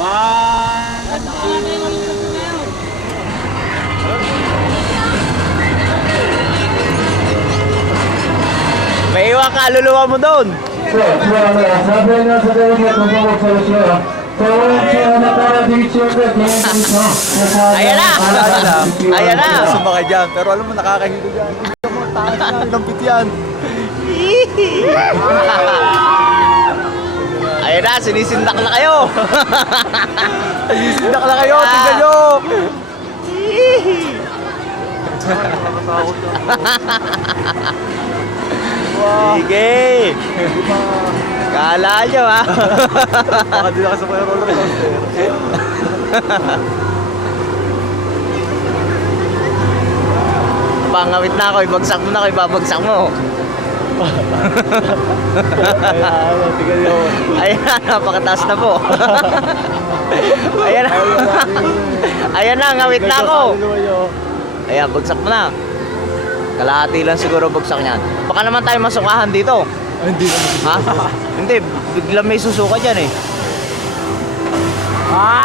1, 2. May iwan ka, luluwa mo doon. Ayan na! Ayan na! Sumba ka dyan, pero alam mo nakakahilo dyan. Hindi mo, taas na, lampit yan. Ayan na, sinisindak na kayo. Sinisindak na kayo, tingnan nyo. Sige. Kala nyo ha. Baka di na kasabay ang roller coaster. Pangawit na ako, ibagsak mo na ako, ibabagsak mo. Ayan na, napakataas na po. Ayan na. Ayan na, ngawit na ako. Ayan, bagsak mo na. Kalahati lang siguro bagsak niyan. Baka naman tayo masukahan dito. Hindi Ha? Hindi, bigla may susuka dyan eh. Kuha!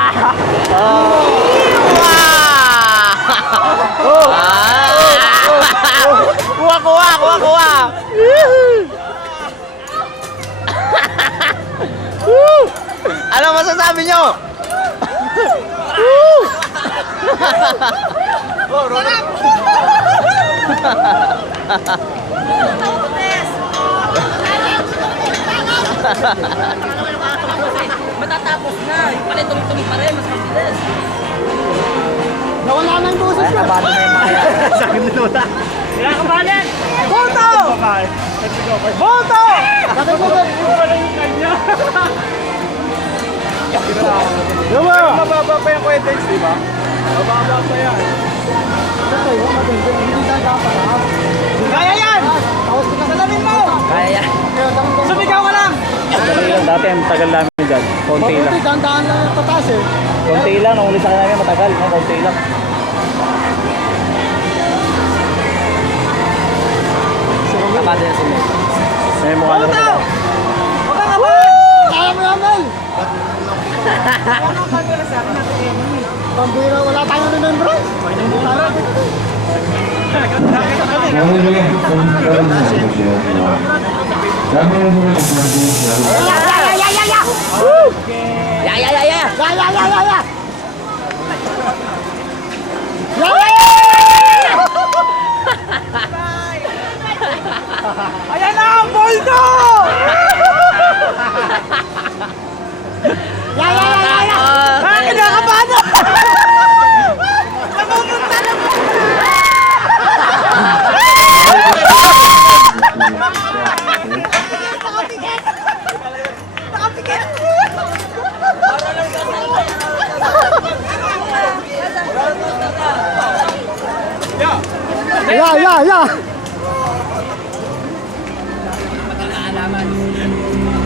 Ano masasabi nyo? Matatapos na. Yung pala tumi-tumi pa rin. Mas mabilis. Nawala na yung boses ko. Kabado na yung makaya. Sakit na nawala. Kinakabalan! Boto! Boto! Sabi ko ba? Wala yung kanya. Diba? Mababa pa yung coindex, di ba? Mababa pa yan. Kaya yan! Salamin mo! Kaya yan. Sumigaw ka lang! Dati ang tagal namin dyan. Konti lang. Dandaan lang yung pataas eh. Konti lang. Nung ulit sa kanila matagal. No? Konti lang. Kabado na sila. May mukha naman nila. Huwag ka ba? Kaya mo naman! Pambira, wala tayong remembrance. Ayan na ang boldo! Kinakabahan na! Napupunta na po! Nakapikit! Nakapikit! Yeah!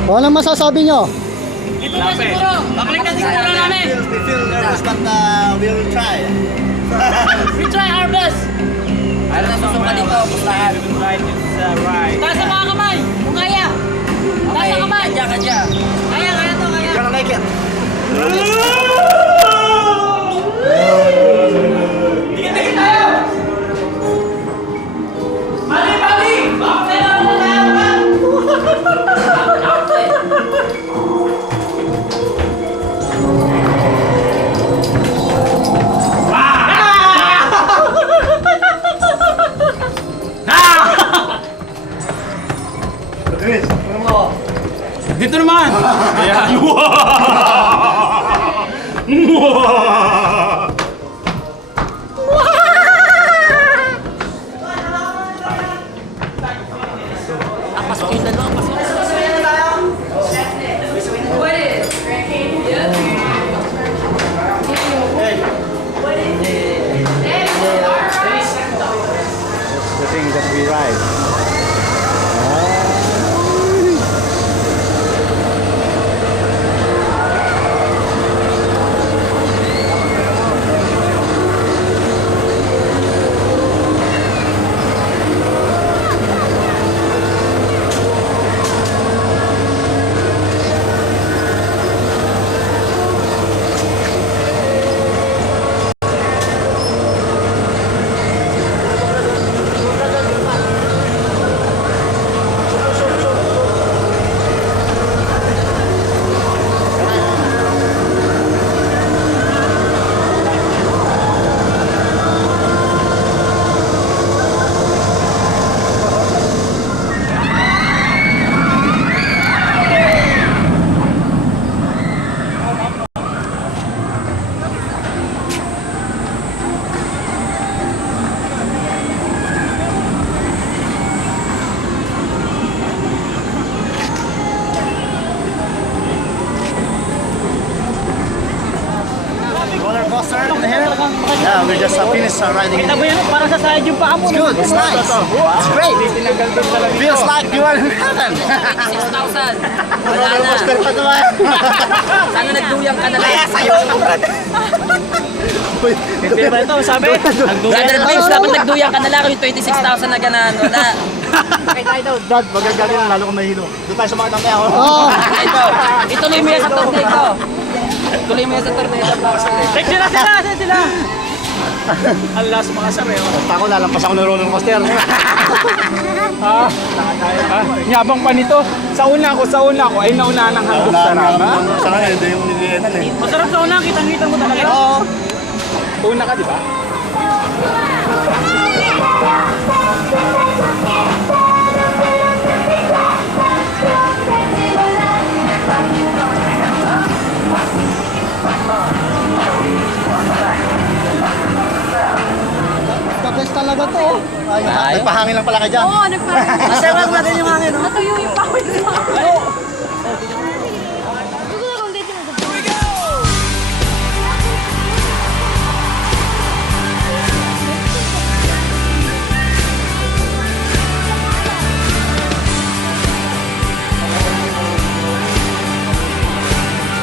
Ano masasabi nyo? Ito na siguro. Babalik na siguro namin. We feel nervous but we'll try. We try our best. Ano na susuka dito? Pustahan. Taas ang mga kamay. Kung kaya. Taas ang kamay. Kadya. Kaya to, kaya. Gonna make it. Tingin tayo. Mali! Bakit kailangan mo na tayo? Dito naman! Ayan! Pasok yung dalawa. Pasok. The thing that we ride. sir. Yeah, we just finished riding. Kita mo yan, parang sa side yung paa mo. It's good, it's nice. It's great. Feels like you are in heaven. 6,000. Wala na. Roller pa naman. Sana nagduyang ka na lang. Kaya sa'yo, Hindi ba ito, sabi? Brother Vince, dapat nagduyang ka na lang yung 26,000 na ganaan. Wala. Dad, magagaling lang lalo kung mahilo. Doon tayo sa mga tamaya. Ito, ituloy mo yan sa tornado. Tuloy mo yan sa tornado. Check sila! Ang last mga sabi. Basta ako lalampas ako ng roller coaster. Nyabang pa nito. Sa una ko ay nauna ng handog sa rama. Sa kanya, hindi yung niliyenan eh. Masarap sa una, kitang-kita mo talaga. Oo. Una ka, di ba? The best talaga to. Ay, nagpahangin lang pala ka dyan. Oo, nagparang. Masarap natin yung hangin. Natuyo yung pawis mo.